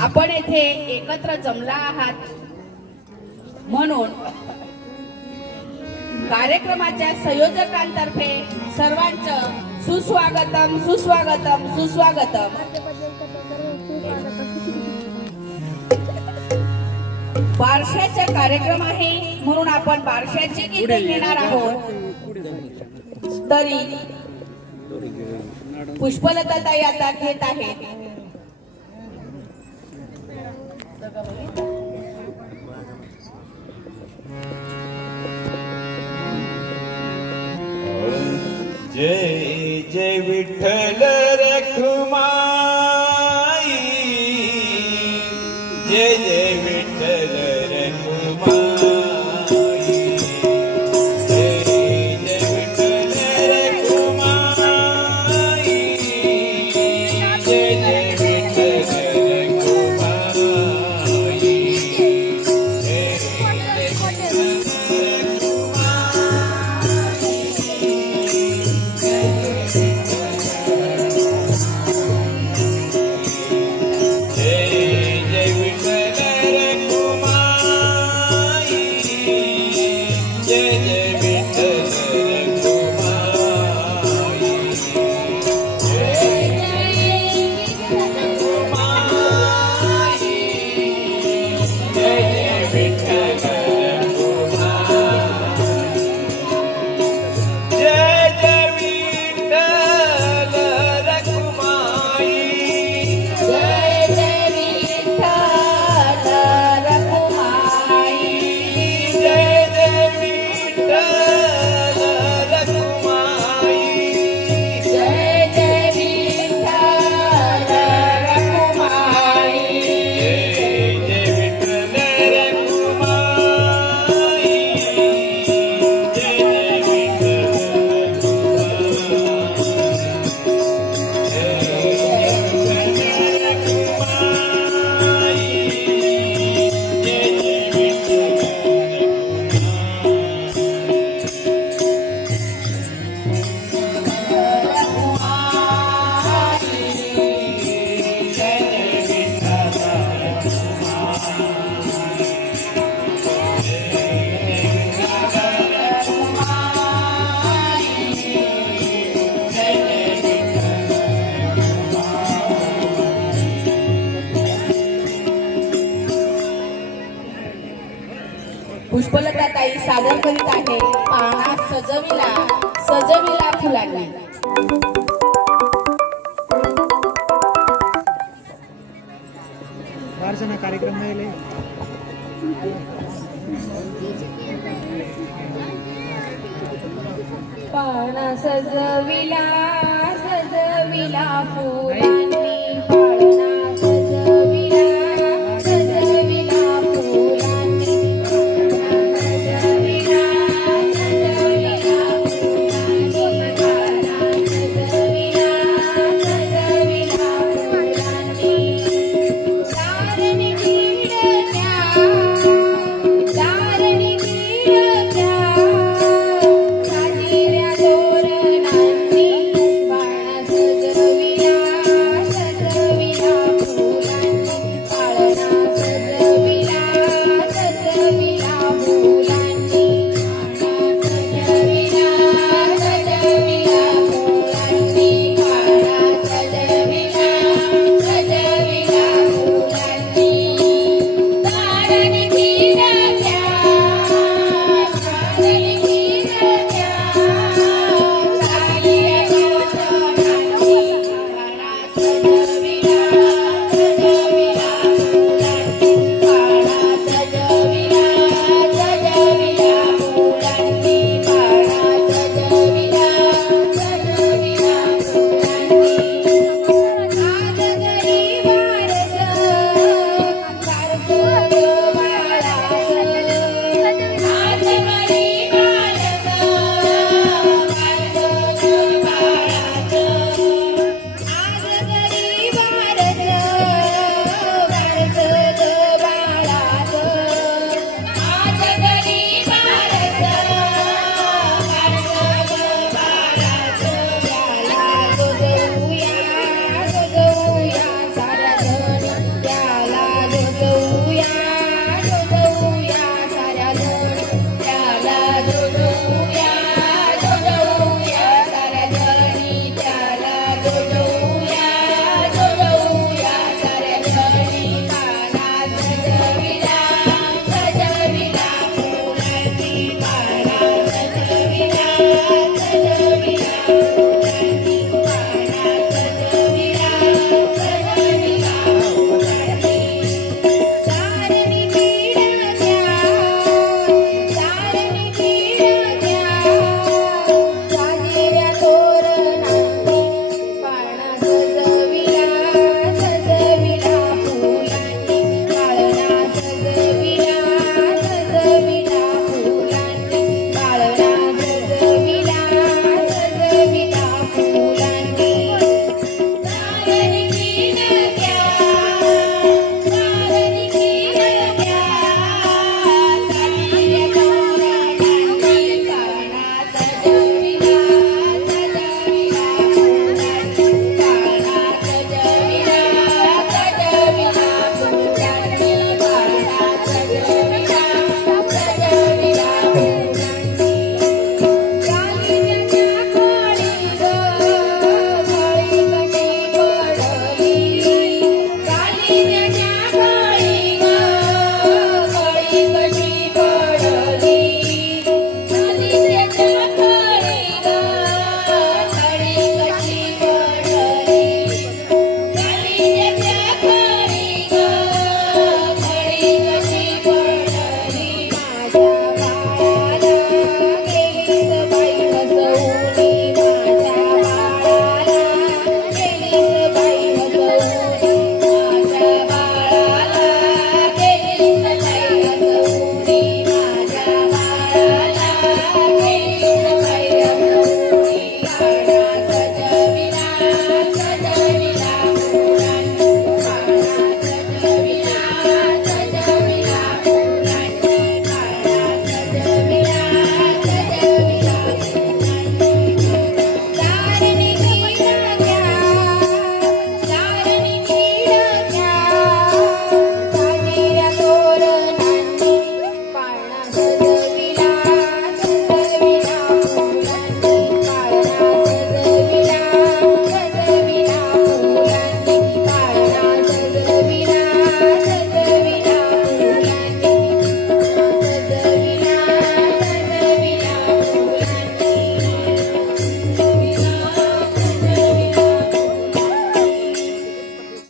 आपण येथे एकत्र जमला आहात. म्हणून कार्यक्रमाच्या संयोजकांतर्फे सर्वांचं सुस्वागतम सुस्वागतम सुस्वागतम. बारशाचा कार्यक्रम आहे म्हणून आपण बारशाची गीते घेणार आहोत. तरी पुष्पलता आता घेत आहे. जय जय विठ्ठल रखुमा. सादर करीत आहे पाळणा सजविला सजविला फुलांनी. कार्यक्रम पाळणा सजविला